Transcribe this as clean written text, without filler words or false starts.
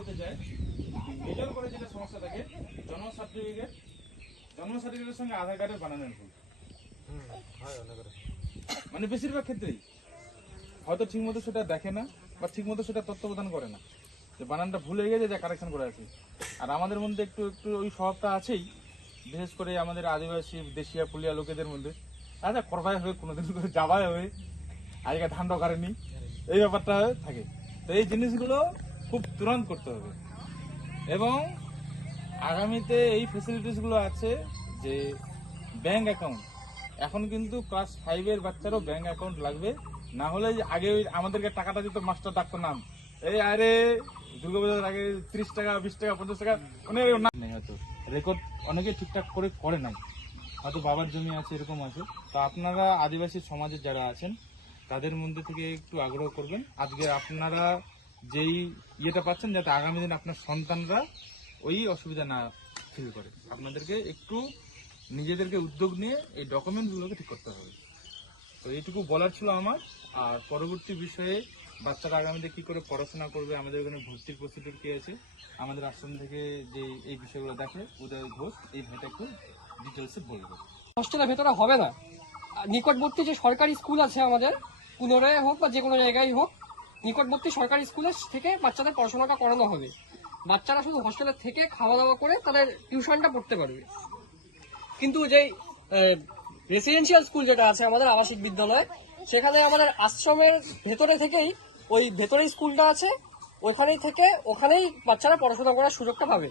হতে যায়, মেজর করে যেটা সমস্যা থাকে জন্ম সার্টিফিকেটের সঙ্গে আধার কার্ডের বানানোর ভুল। মানে বেশিরভাগ ক্ষেত্রেই হয়তো ঠিক মতো সেটা দেখে না বা ঠিক মতো সেটা তত্ত্বাবধান করে না, যে বানানটা ভুল হয়ে গেছে, যা কারেকশন করে আছে। আর আমাদের মধ্যে একটু একটু ওই স্বভাবটা আছেই, বিশেষ করে আমাদের আদিবাসী দেশিয়া পুলিয়া লোকেদের মধ্যে, আচ্ছা করবাই হবে, কোনোদিন করে যাবাই হবে, আজকে ধানটা করেনি, এই ব্যাপারটা থাকে। তো এই জিনিসগুলো খুব তুরন্ত করতে হবে। এবং আগামীতে এই ফেসিলিটিসগুলো আছে যে ব্যাংক অ্যাকাউন্ট, এখন কিন্তু ক্লাস 5-এর বাচ্চারও ব্যাংক অ্যাকাউন্ট লাগবে। না হলে আগে আমাদেরকে টাকাটা দিত, মাস্টার ডাকতো নাম, এই আরে দুর্গাপূজার আগে 30 টাকা 20 টাকা 50 টাকা অনেক নেই, হয়তো রেকর্ড অনেকে ঠিকঠাক করে নাই, হয়তো বাবার জমি আছে, এরকম আছে। তো আপনারা আদিবাসী সমাজের যারা আছেন তাদের মধ্যে থেকে একটু আগ্রহ করবেন, আজকে আপনারা যেই ইয়েটা পাচ্ছেন, যাতে আগামী দিন আপনার সন্তানরা ওই অসুবিধা না ফিল করে। আপনাদেরকে একটু নিজেদেরকে উদ্যোগ নিয়ে এই ডকুমেন্টসগুলোকে ঠিক করতে হবে। তো এইটুকু বলার ছিল আমার। আর পরবর্তী বিষয়ে বাচ্চারা আগামীতে কি করে পড়াশোনা করবে, আমাদের ওখানে ভর্তির প্রসিডিউর কি আছে, আমাদের আশ্রম থেকে যে এই বিষয়গুলো দেখে উদয় ঘোষ, এই ভাইটা একটু ডিটেলসে বলবে। হস্টেলের ভেতরে হবে না, নিকটবর্তী যে সরকারি স্কুল আছে আমাদের, পুনরায় হোক বা যে কোনো জায়গায় হোক, নিকটবর্তী সরকারি স্কুলের থেকে বাচ্চাদের পড়াশোনাটা করানো হবে। বাচ্চারা শুধু হস্টেলের থেকে খাওয়া দাওয়া করে তাদের টিউশনটা পড়তে পারবে। কিন্তু যেই রেসিডেন্সিয়াল স্কুল যেটা আছে আমাদের আবাসিক বিদ্যালয়, সেখানে আমাদের আশ্রমের ভেতরে থেকেই ওই ভেতরেই স্কুলটা আছে, ওখানেই থেকে ওখানেই বাচ্চারা পড়াশোনা করার সুযোগটা পাবে।